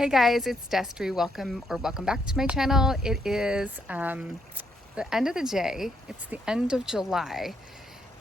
Hey guys, it's Destry. Welcome back to my channel. It is the end of the day. It's the end of July,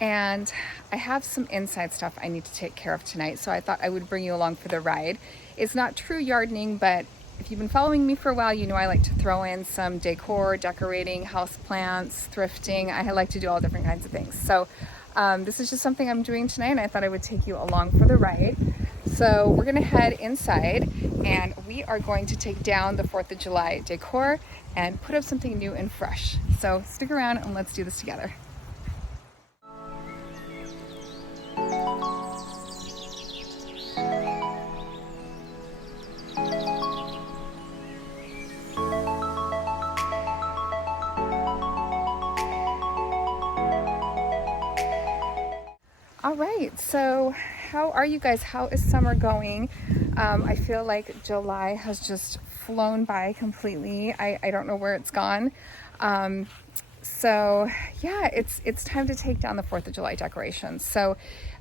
and I have some inside stuff I need to take care of tonight. So I thought I would bring you along for the ride. It's not true gardening, but if you've been following me for a while, you know I like to throw in some decor, decorating, house plants, thrifting. I like to do all different kinds of things. So this is just something I'm doing tonight, and I thought I would take you along for the ride. So we're gonna head inside and we are going to take down the 4th of July decor and put up something new and fresh. So stick around and let's do this together. All right, so how are you guys? How is summer going? I feel like July has just flown by completely. I don't know where it's gone. So yeah, it's time to take down the 4th of July decorations. So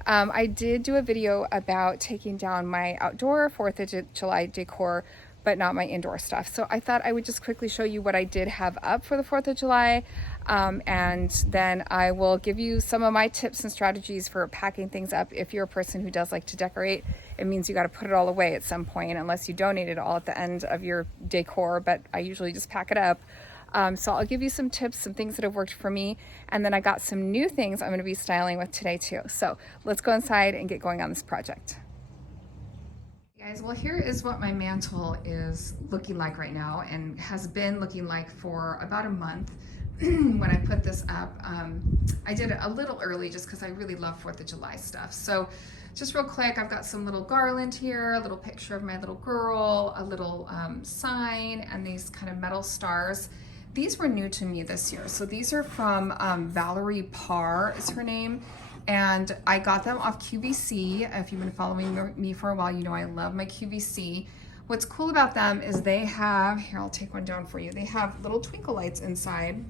I did do a video about taking down my outdoor 4th of July decor, but not my indoor stuff. So I thought I would just quickly show you what I did have up for the 4th of July. And then I will give you some of my tips and strategies for packing things up. If you're a person who does like to decorate, it means you got to put it all away at some point, unless you donate it all at the end of your decor, but I usually just pack it up. So I'll give you some tips, some things that have worked for me. And then I got some new things I'm going to be styling with today too. So let's go inside and get going on this project. Guys, well, here is what my mantle is looking like right now and has been looking like for about a month. When I put this up, I did it a little early just because I really love 4th of July stuff. So just real quick, I've got some little garland here, a little picture of my little girl, a little sign, and these kind of metal stars. These were new to me this year. So these are from Valerie Parr is her name. And I got them off QVC. If you've been following me for a while, you know I love my QVC. What's cool about them is they have, here I'll take one down for you, they have little twinkle lights inside,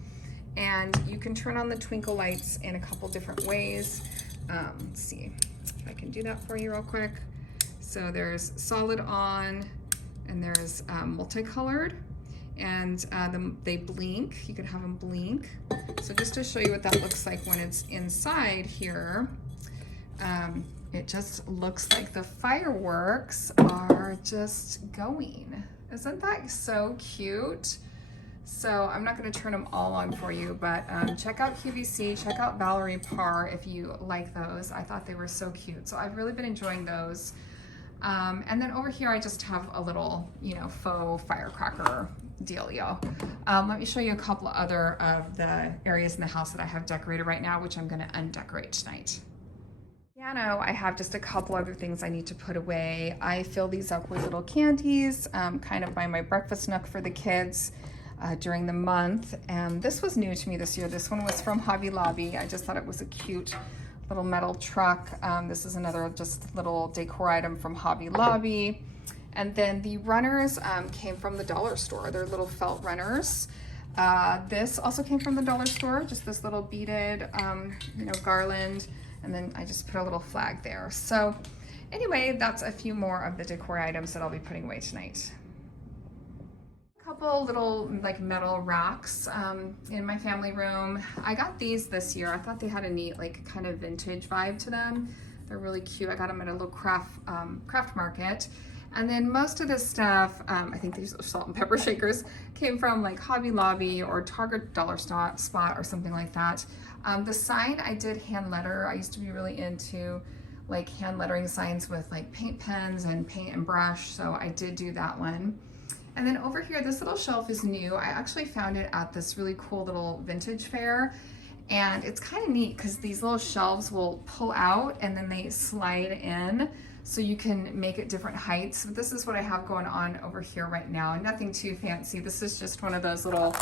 and you can turn on the twinkle lights in a couple different ways. Let's see if I can do that for you real quick. So there's solid on, and there's multicolored, and they blink. You can have them blink. So just to show you what that looks like when it's inside here, it just looks like the fireworks are just going. Isn't that so cute? So I'm not going to turn them all on for you, but check out QVC, check out Valerie Parr if you like those. I thought they were so cute. So I've really been enjoying those. And then over here, I just have a little, faux firecracker dealio. Let me show you a couple of other of the areas in the house that I have decorated right now, which I'm going to undecorate tonight. Piano, I have just a couple other things I need to put away. I fill these up with little candies, kind of by my breakfast nook for the kids during the month. And this was new to me this year. This one was from Hobby Lobby. I just thought it was a cute little metal truck. This is another just little decor item from Hobby Lobby. And then the runners came from the dollar store. They're little felt runners. This also came from the dollar store, just this little beaded, garland. And then I just put a little flag there. So anyway, that's a few more of the decor items that I'll be putting away tonight. A couple little like metal racks in my family room. I got these this year. I thought they had a neat like kind of vintage vibe to them. They're really cute. I got them at a little craft market. And then most of this stuff, I think these are salt and pepper shakers, came from like Hobby Lobby or Target Dollar Spot or something like that. The sign I did hand letter. I used to be really into like hand lettering signs with like paint pens and paint and brush. So I did do that one. And then over here, this little shelf is new. I actually found it at this really cool little vintage fair. And it's kind of neat because these little shelves will pull out and then they slide in, so you can make it different heights. But this is what I have going on over here right now. Nothing too fancy. This is just one of those little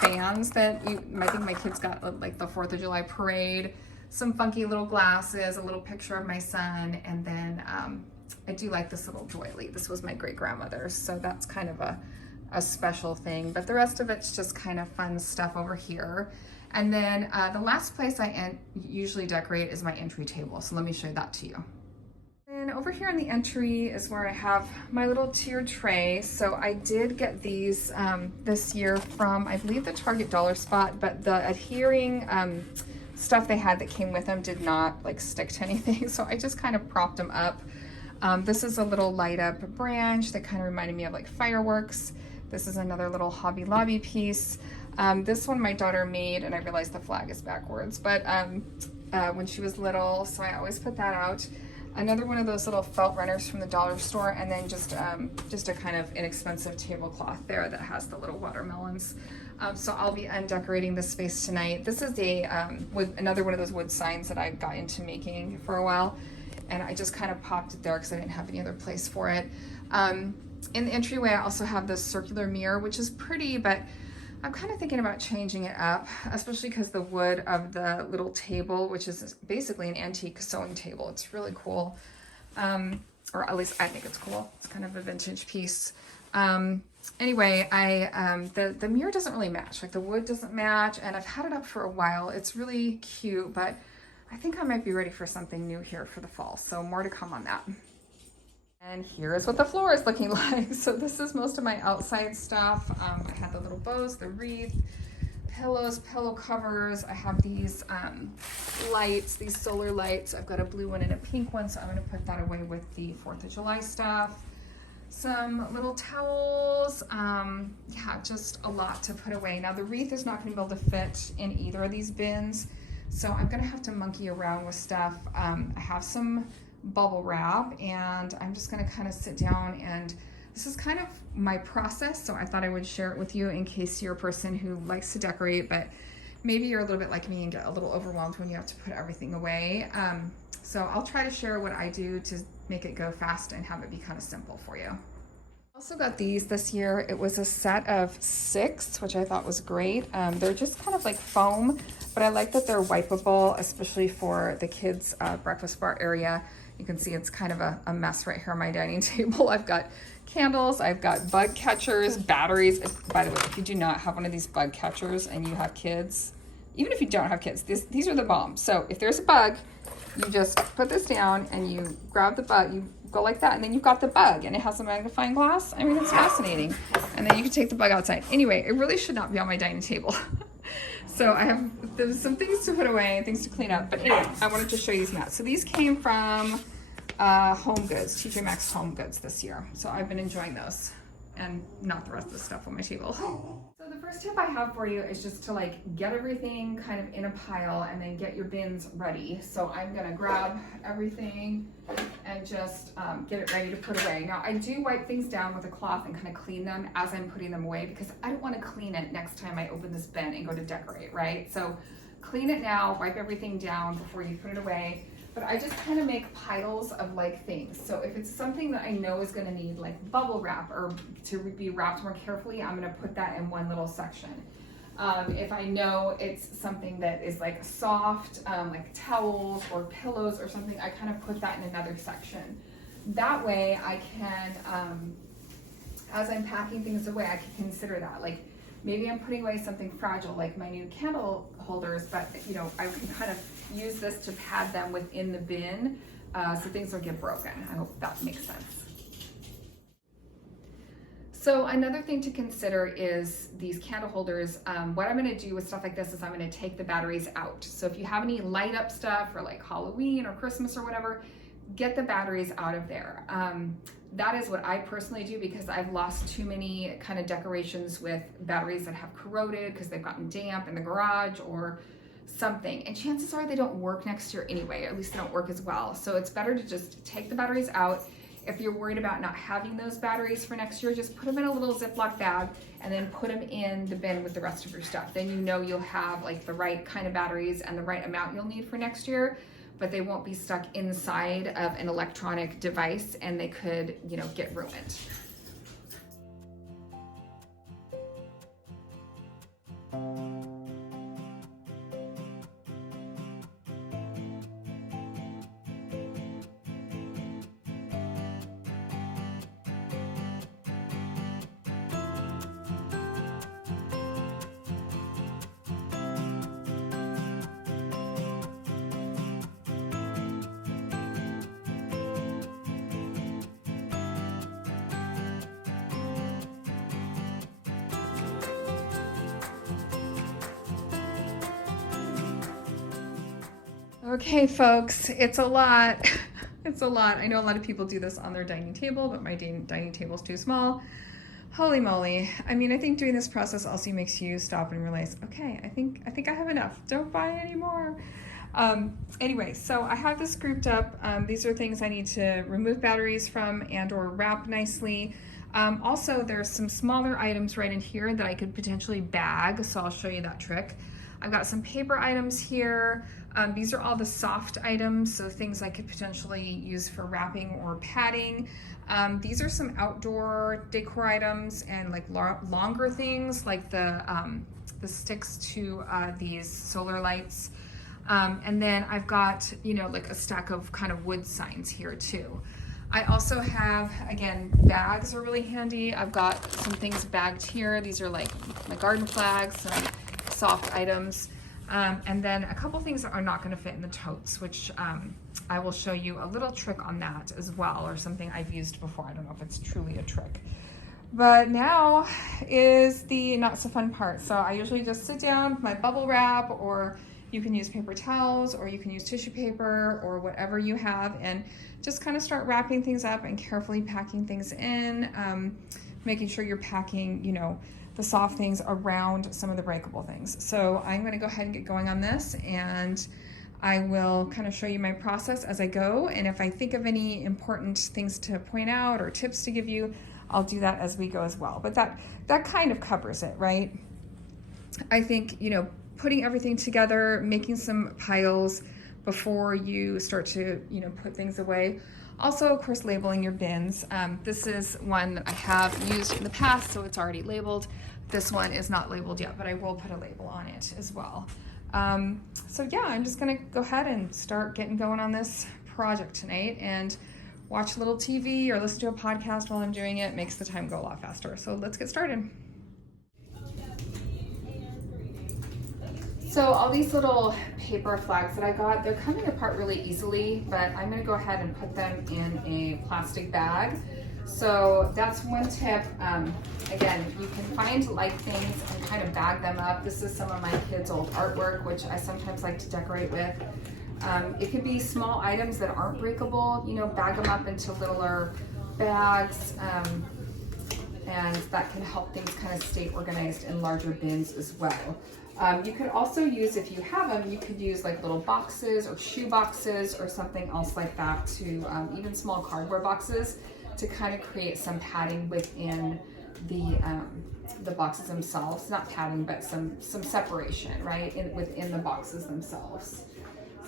fans that I think my kids got like the 4th of July parade, some funky little glasses, a little picture of my son, and then I do like this little doily. This was my great grandmother's, so that's kind of a special thing. But the rest of it's just kind of fun stuff over here. And then the last place I usually decorate is my entry table. So let me show that to you. And over here in the entry is where I have my little tiered tray. So I did get these this year from, I believe, the Target dollar spot, but the adhering stuff they had that came with them did not like stick to anything. So I just kind of propped them up. This is a little light up branch that kind of reminded me of like fireworks. This is another little Hobby Lobby piece. This one my daughter made, and I realized the flag is backwards, but when she was little, so I always put that out. Another one of those little felt runners from the dollar store, and then just a kind of inexpensive tablecloth there that has the little watermelons. So I'll be undecorating this space tonight. This is another one of those wood signs that I got into making for a while, and I just kind of popped it there because I didn't have any other place for it. In the entryway, I also have this circular mirror, which is pretty, but I'm kind of thinking about changing it up, especially because the wood of the little table, which is basically an antique sewing table, it's really cool. Or at least I think it's cool. It's kind of a vintage piece. Anyway, the mirror doesn't really match. Like the wood doesn't match, and I've had it up for a while. It's really cute, but I think I might be ready for something new here for the fall. So more to come on that. And here is what the floor is looking like. So this is most of my outside stuff. I had the little bows, the wreath, pillows, pillow covers. I have these lights, these solar lights. I've got a blue one and a pink one, so I'm gonna put that away with the 4th of July stuff. Some little towels. Yeah, just a lot to put away. Now the wreath is not gonna be able to fit in either of these bins, so I'm gonna have to monkey around with stuff. I have some bubble wrap, and I'm just gonna kind of sit down, and this is kind of my process, so I thought I would share it with you in case you're a person who likes to decorate, but maybe you're a little bit like me and get a little overwhelmed when you have to put everything away. So I'll try to share what I do to make it go fast and have it be kind of simple for you. Also got these this year. It was a set of 6, which I thought was great. They're just kind of like foam, but I like that they're wipeable, especially for the kids' breakfast bar area. You can see it's kind of a mess right here on my dining table. I've got candles, I've got bug catchers, batteries. By the way, if you do not have one of these bug catchers and you have kids, even if you don't have kids, these are the bomb. So if there's a bug, you just put this down and you grab the bug, you go like that, and then you've got the bug, and it has a magnifying glass. I mean, it's fascinating. And then you can take the bug outside. Anyway, it really should not be on my dining table. So there's some things to put away and things to clean up. But anyway, I wanted to show you these mats. So these came from Home Goods, TJ Maxx Home Goods this year. So I've been enjoying those, and not the rest of the stuff on my table. So the first tip I have for you is just to like get everything kind of in a pile and then get your bins ready. So I'm gonna grab everything and just get it ready to put away. Now I do wipe things down with a cloth and kind of clean them as I'm putting them away, because I don't want to clean it next time I open this bin and go to decorate, right? So clean it now, wipe everything down before you put it away. But I just kind of make piles of like things. So if it's something that I know is gonna need like bubble wrap or to be wrapped more carefully, I'm gonna put that in one little section. If I know it's something that is like soft, like towels or pillows or something, I kind of put that in another section. That way I can, as I'm packing things away, I can consider that. Like maybe I'm putting away something fragile like my new candle holders, but you know, I can kind of use this to pad them within the bin so things don't get broken. I hope that makes sense. So another thing to consider is these candle holders. What I'm gonna do with stuff like this is I'm gonna take the batteries out. So if you have any light up stuff for like Halloween or Christmas or whatever, get the batteries out of there. That is what I personally do, because I've lost too many kind of decorations with batteries that have corroded because they've gotten damp in the garage or something. And chances are they don't work next year anyway, or at least they don't work as well. So it's better to just take the batteries out. If you're worried about not having those batteries for next year, just put them in a little Ziploc bag and then put them in the bin with the rest of your stuff. Then you know you'll have like the right kind of batteries and the right amount you'll need for next year, but they won't be stuck inside of an electronic device and they could, you know, get ruined. Okay, folks, it's a lot. It's a lot. I know a lot of people do this on their dining table, but my dining table is too small. Holy moly. I mean, I think doing this process also makes you stop and realize, okay, I think I have enough. Don't buy any more. Anyway, so I have this grouped up. These are things I need to remove batteries from and or wrap nicely. Also, there's some smaller items right in here that I could potentially bag, so I'll show you that trick. I've got some paper items here. These are all the soft items, so things I could potentially use for wrapping or padding. These are some outdoor decor items and like longer things like the sticks to these solar lights. And then I've got, you know, like a stack of kind of wood signs here too. I also have, again, bags are really handy. I've got some things bagged here. These are like my garden flags, some soft items. And then a couple things that are not going to fit in the totes, which I will show you a little trick on that as well, or something I've used before. I don't know if it's truly a trick. But now is the not so fun part. So I usually just sit down with my bubble wrap, or you can use paper towels, or you can use tissue paper, or whatever you have, and just kind of start wrapping things up and carefully packing things in, making sure you're packing, you know, the soft things around some of the breakable things. So I'm going to go ahead and get going on this, and I will kind of show you my process as I go. And if I think of any important things to point out or tips to give you, I'll do that as we go as well. But that kind of covers it, right? I think, you know, putting everything together, making some piles before you start to, you know, put things away. Also, of course, labeling your bins. This is one that I have used in the past, so it's already labeled. This one is not labeled yet, but I will put a label on it as well. So yeah, I'm just gonna go ahead and start getting going on this project tonight and watch a little TV or listen to a podcast while I'm doing it. Makes the time go a lot faster. So let's get started. So all these little paper flags that I got, they're coming apart really easily, but I'm gonna go ahead and put them in a plastic bag. So that's one tip. Again, you can find like things and kind of bag them up. This is some of my kids' old artwork, which I sometimes like to decorate with. It could be small items that aren't breakable, you know, bag them up into littler bags, and that can help things kind of stay organized in larger bins as well. You could also use, if you have them, you could use like little boxes or shoe boxes or something else like that to, even small cardboard boxes, to kind of create some padding within the boxes themselves. Not padding, but some separation, right, within the boxes themselves.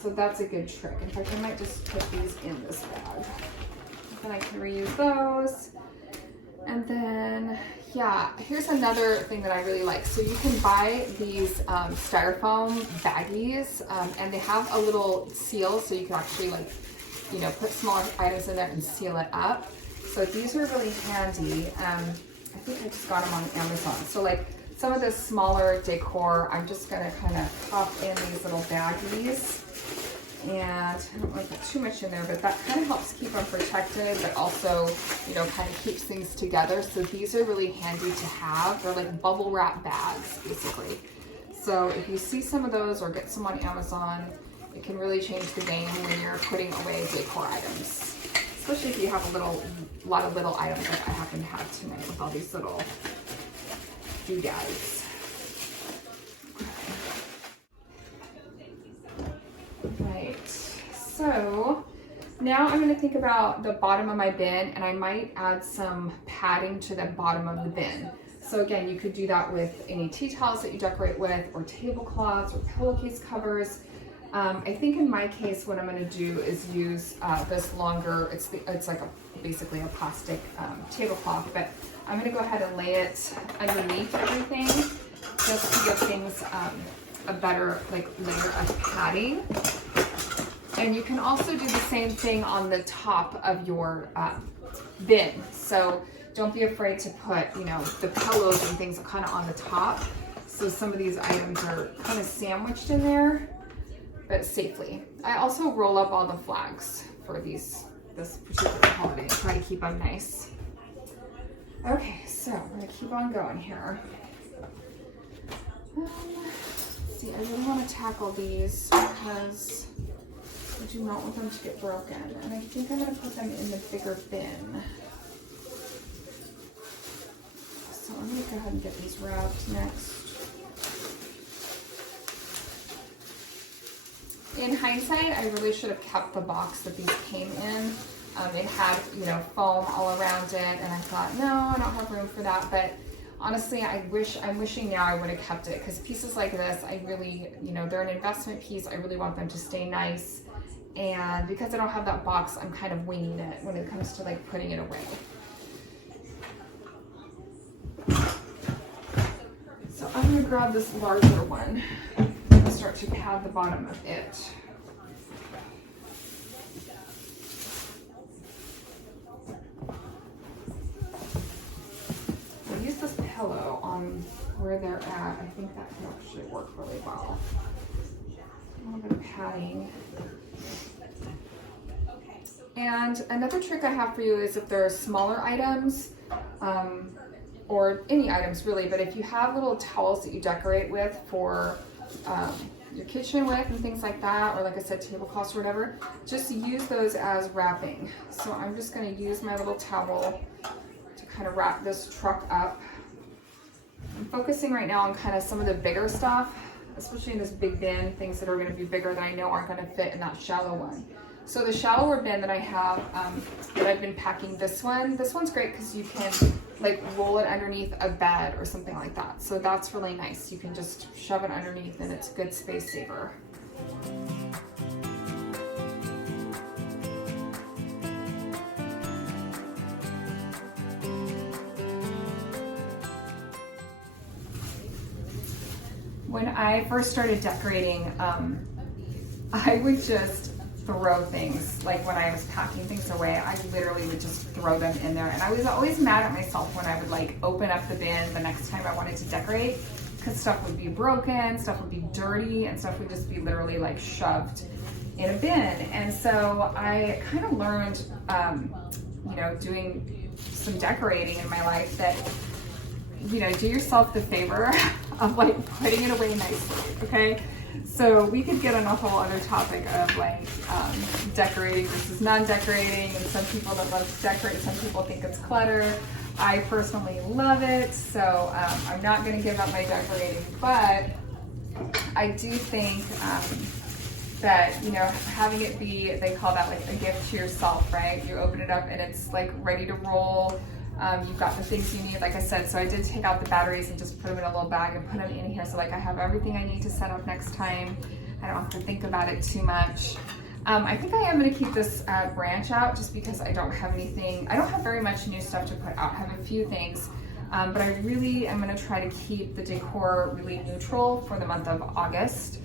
So that's a good trick. In fact, I might just put these in this bag. Then I can reuse those. And then, yeah, here's another thing that I really like. So you can buy these styrofoam baggies, and they have a little seal, so you can actually, like, you know, put smaller items in there and seal it up. So these are really handy. I think I just got them on Amazon. So like some of the smaller decor, I'm just gonna kind of pop in these little baggies. And I don't want to put too much in there, but that kind of helps keep them protected, but also, you know, kind of keeps things together. So these are really handy to have. They're like bubble wrap bags, basically. So if you see some of those or get some on Amazon, it can really change the game when you're putting away decor items. Especially if you have a lot of little items like I happen to have tonight with all these little doodads. Right, so now I'm going to think about the bottom of my bin, and I might add some padding to the bottom of the bin. So again, you could do that with any tea towels that you decorate with, or tablecloths, or pillowcase covers. I think in my case, what I'm going to do is use this longer, it's like basically a plastic tablecloth, but I'm going to go ahead and lay it underneath everything just to give things a better like layer of padding. And you can also do the same thing on the top of your bin. So don't be afraid to put, you know, the pillows and things kind of on the top. So some of these items are kind of sandwiched in there, but safely. I also roll up all the flags for this particular holiday. Try to keep them nice. Okay, so we're gonna keep on going here. Let's see, I really want to tackle these because I do not want them to get broken. And I think I'm gonna put them in the bigger bin. So I'm gonna go ahead and get these wrapped next. In hindsight, I really should have kept the box that these came in. It had, you know, foam all around it, and I thought, no, I don't have room for that. But honestly, I'm wishing now I would have kept it, because pieces like this, I really, you know, they're an investment piece. I really want them to stay nice. And because I don't have that box, I'm kind of winging it when it comes to like putting it away. So I'm gonna grab this larger one and start to pad the bottom of it. I'll use this pillow on where they're at. I think that can actually work really well. A little bit of padding. And another trick I have for you is if there are smaller items, or any items really, but if you have little towels that you decorate with for your kitchen with and things like that, or like I said, tablecloths or whatever, just use those as wrapping. So I'm just gonna use my little towel to kind of wrap this truck up. I'm focusing right now on kind of some of the bigger stuff, especially in this big bin, things that are gonna be bigger that I know aren't gonna fit in that shallow one. So the shallower bin that I have, that I've been packing, this one's great because you can like roll it underneath a bed or something like that. So that's really nice. You can just shove it underneath and it's a good space saver. When I first started decorating, I would just throw things. Like when I was packing things away, I literally would just throw them in there. And I was always mad at myself when I would like open up the bin the next time I wanted to decorate, because stuff would be broken, stuff would be dirty, and stuff would just be literally like shoved in a bin. And so I kind of learned, you know, doing some decorating in my life that, you know, do yourself the favor of like putting it away nicely, okay? So we could get on a whole other topic of like decorating versus non-decorating, and some people that love to decorate, some people think it's clutter. I personally love it, so I'm not going to give up my decorating, but I do think that, you know, having it be, they call that like a gift to yourself, right? You open it up and it's like ready to roll. You've got the things you need, like I said. So I did take out the batteries and just put them in a little bag and put them in here. So like I have everything I need to set up next time. I don't have to think about it too much. I think I am going to keep this branch out just because I don't have anything. I don't have very much new stuff to put out. I have a few things, but I really am going to try to keep the decor really neutral for the month of August.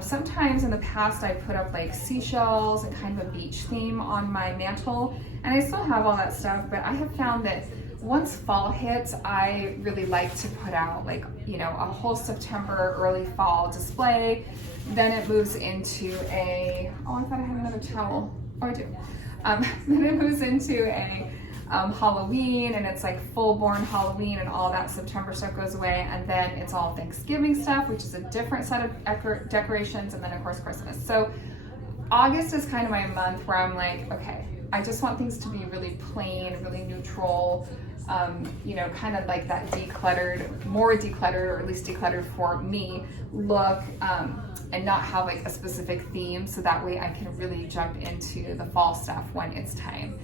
Sometimes in the past I put up like seashells and kind of a beach theme on my mantle, and I still have all that stuff, but I have found that once fall hits, I really like to put out like, you know, a whole September, early fall display. Then it moves into a, oh, I thought I had another towel. Oh, I do. Then it moves into a Halloween, and it's like full-born Halloween, and all that September stuff goes away, and then it's all Thanksgiving stuff, which is a different set of decorations, and then of course Christmas. So August is kind of my month where I'm like, okay, I just want things to be really plain, really neutral, you know, kind of like that decluttered, more decluttered, or at least decluttered for me look, and not have like a specific theme, so that way I can really jump into the fall stuff when it's time.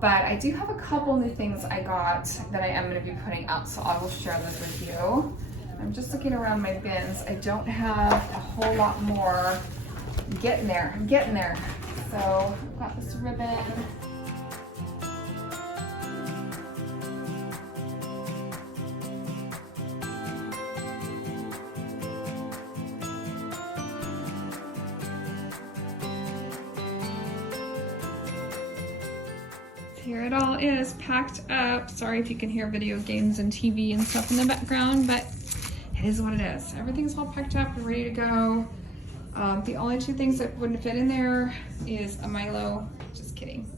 But I do have a couple new things I got that I am going to be putting out, so I will share those with you. I'm just looking around my bins. I don't have a whole lot more. I'm getting there. So I've got this ribbon. Here it all is packed up. Sorry if you can hear video games and TV and stuff in the background, but it is what it is. Everything's all packed up and ready to go. The only two things that wouldn't fit in there is a Milo. Just kidding.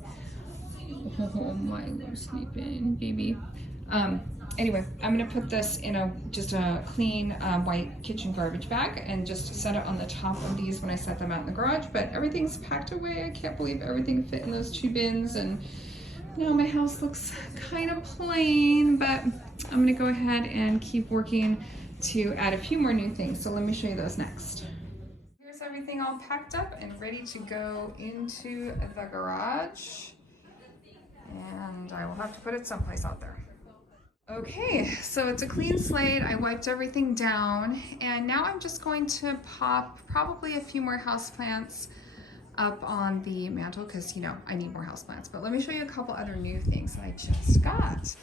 Oh, Milo's sleeping, baby. anyway, I'm gonna put this in just a clean white kitchen garbage bag and just set it on the top of these when I set them out in the garage. But everything's packed away. I can't believe everything fit in those 2 bins, and now my house looks kind of plain, but I'm gonna go ahead and keep working to add a few more new things. So let me show you those next. Here's everything all packed up and ready to go into the garage. And I will have to put it someplace out there. Okay, so it's a clean slate. I wiped everything down, and now I'm just going to pop probably a few more houseplants up on the mantle because, you know, I need more houseplants. But let me show you a couple other new things that I just got.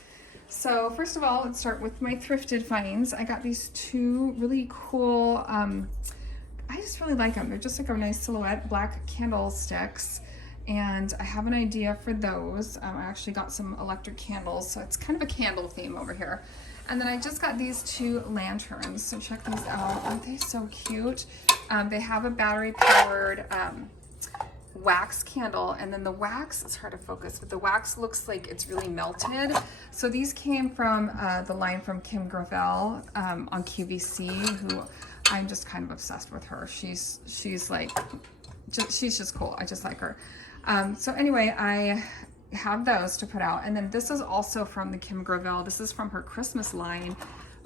So first of all, let's start with my thrifted finds. I got these 2 really cool, I just really like them. They're just like a nice silhouette, black candlesticks. And I have an idea for those. I actually got some electric candles, so it's kind of a candle theme over here. And then I just got these 2 lanterns, so check these out. Aren't they so cute? They have a battery-powered wax candle, and then the wax, it's hard to focus, but the wax looks like it's really melted. So these came from the line from Kim Gravel on QVC, who I'm just kind of obsessed with her. She's just cool. I just like her. So anyway, I have those to put out. And then this is also from the Kim Gravel. This is from her Christmas line,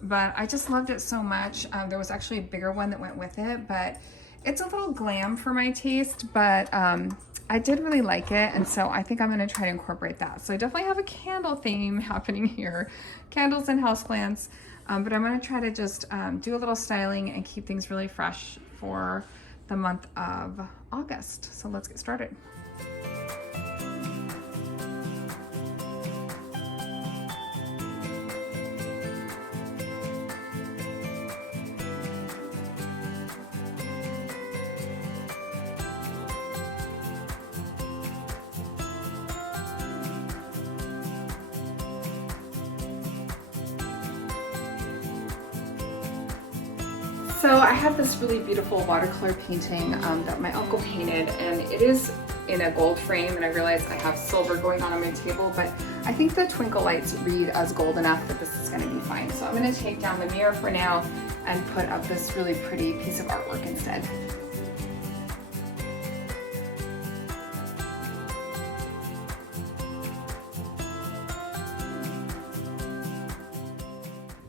but I just loved it so much. There was actually a bigger one that went with it, but it's a little glam for my taste, but I did really like it. And so I think I'm gonna try to incorporate that. So I definitely have a candle theme happening here, candles and houseplants, but I'm gonna try to just do a little styling and keep things really fresh for the month of August. So let's get started. So I have this really beautiful watercolor painting that my uncle painted, and it is in a gold frame, and I realize I have silver going on my table, but I think the twinkle lights read as gold enough that this is going to be fine. So I'm going to take down the mirror for now and put up this really pretty piece of artwork instead.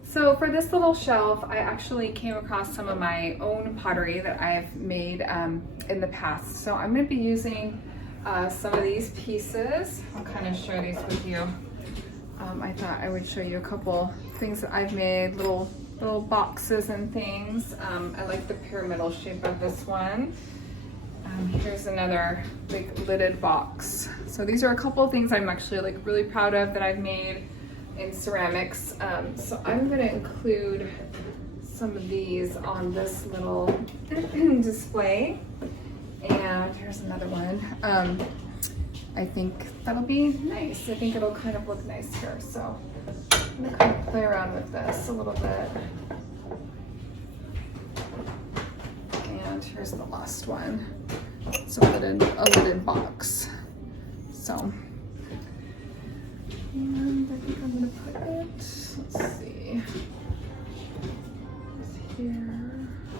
So for this little shelf, I actually came across some of my own pottery that I've made in the past. So I'm going to be using some of these pieces. I'll kind of share these with you. I thought I would show you a couple things that I've made, little boxes and things. I like the pyramidal shape of this one. Here's another big lidded box. So these are a couple of things I'm actually like really proud of that I've made in ceramics. So I'm going to include some of these on this little display. And here's another one. I think that'll be nice. I think it'll kind of look nice here. So I'm going to kind of play around with this a little bit. And here's the last one. It's a lidded box. So, and I think I'm going to put it, let's see, it's here. I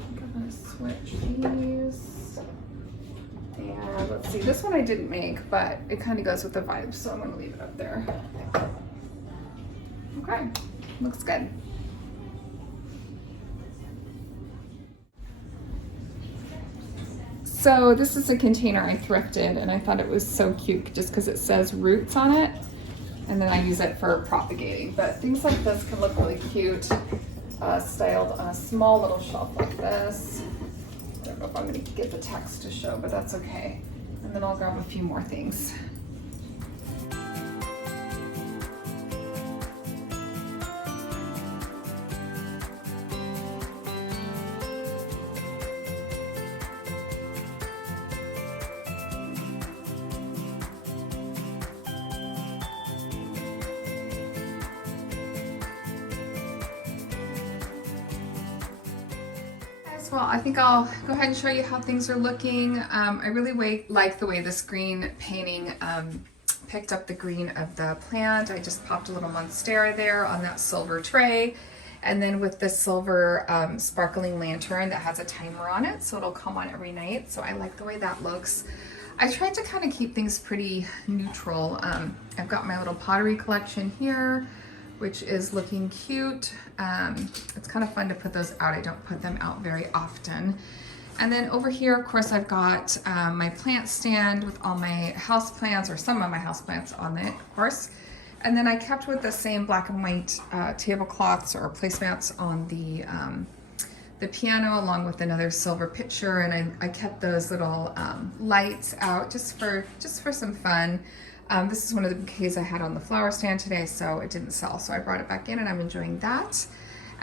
think I'm going to switch these. And let's see, this one I didn't make, but it kind of goes with the vibe, so I'm going to leave it up there. Okay, looks good. So this is a container I thrifted, and I thought it was so cute just because it says roots on it, and then I use it for propagating. But things like this can look really cute, styled on a small little shelf like this. I don't know if I'm going to get the text to show, but that's okay. And then I'll grab a few more things. Well, I think I'll go ahead and show you how things are looking. I really like the way this green painting picked up the green of the plant. I just popped a little monstera there on that silver tray. And then with the silver sparkling lantern that has a timer on it, so it'll come on every night. So I like the way that looks. I tried to kind of keep things pretty neutral. I've got my little pottery collection here, which is looking cute. It's kind of fun to put those out. I don't put them out very often. And then over here, of course, I've got my plant stand with all my house plants, or some of my house plants on it, of course. And then I kept with the same black and white tablecloths or placemats on the piano, along with another silver pitcher. And I kept those little lights out just for some fun. This is one of the bouquets I had on the flower stand today, so it didn't sell. So I brought it back in and I'm enjoying that.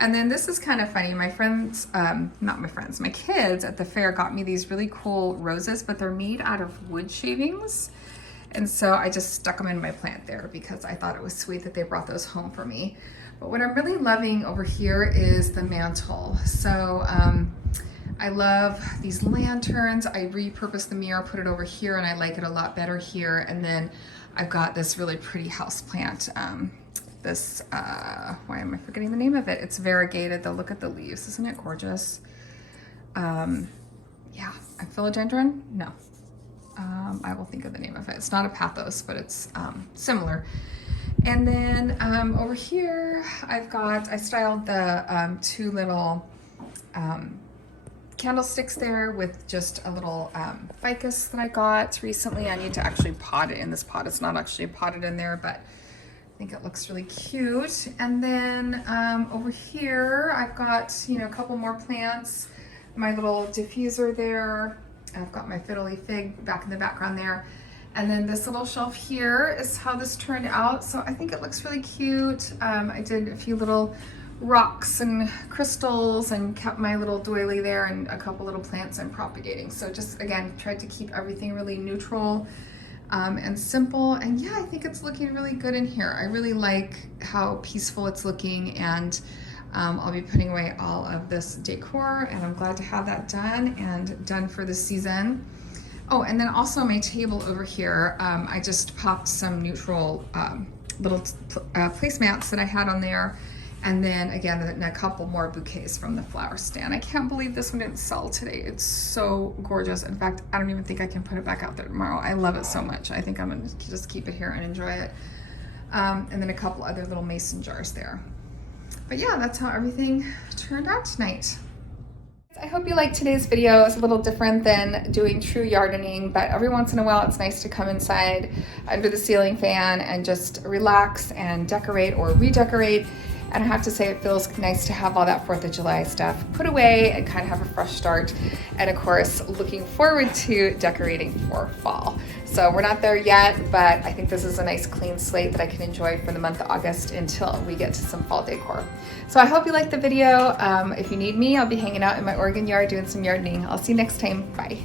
And then this is kind of funny. My friends, my kids at the fair got me these really cool roses, but they're made out of wood shavings. And so I just stuck them in my plant there because I thought it was sweet that they brought those home for me. But what I'm really loving over here is the mantle. So I love these lanterns. I repurposed the mirror, put it over here, and I like it a lot better here. And then I've got this really pretty house plant. Why am I forgetting the name of it? It's variegated, though. Look at the leaves. Isn't it gorgeous? Yeah, a philodendron? No. I will think of the name of it. It's not a pathos, but it's similar. And then over here, I styled the two little candlesticks there with just a little ficus that I got recently. I need to actually pot it in this pot. It's not actually potted in there, but I think it looks really cute. And then over here, I've got, a couple more plants. My little diffuser there. I've got my fiddly fig back in the background there. And then this little shelf here is how this turned out. So I think it looks really cute. I did a few little rocks and crystals and kept my little doily there and a couple little plants I'm propagating. So just, again, tried to keep everything really neutral and simple. And yeah, I think it's looking really good in here. I really like how peaceful it's looking, and I'll be putting away all of this decor, and I'm glad to have that done and done for the season. Oh, and then also my table over here, I just popped some neutral little placemats that I had on there. And then again, a couple more bouquets from the flower stand. I can't believe this one didn't sell today. It's so gorgeous. In fact, I don't even think I can put it back out there tomorrow. I love it so much. I think I'm gonna just keep it here and enjoy it. And then a couple other little mason jars there. But yeah, that's how everything turned out tonight. I hope you liked today's video. It's a little different than doing true gardening, but every once in a while it's nice to come inside under the ceiling fan and just relax and decorate or redecorate. And I have to say, it feels nice to have all that 4th of July stuff put away and kind of have a fresh start. And of course, looking forward to decorating for fall. So we're not there yet, but I think this is a nice clean slate that I can enjoy for the month of August until we get to some fall decor. So I hope you liked the video. If you need me, I'll be hanging out in my Oregon yard doing some gardening. I'll see you next time. Bye.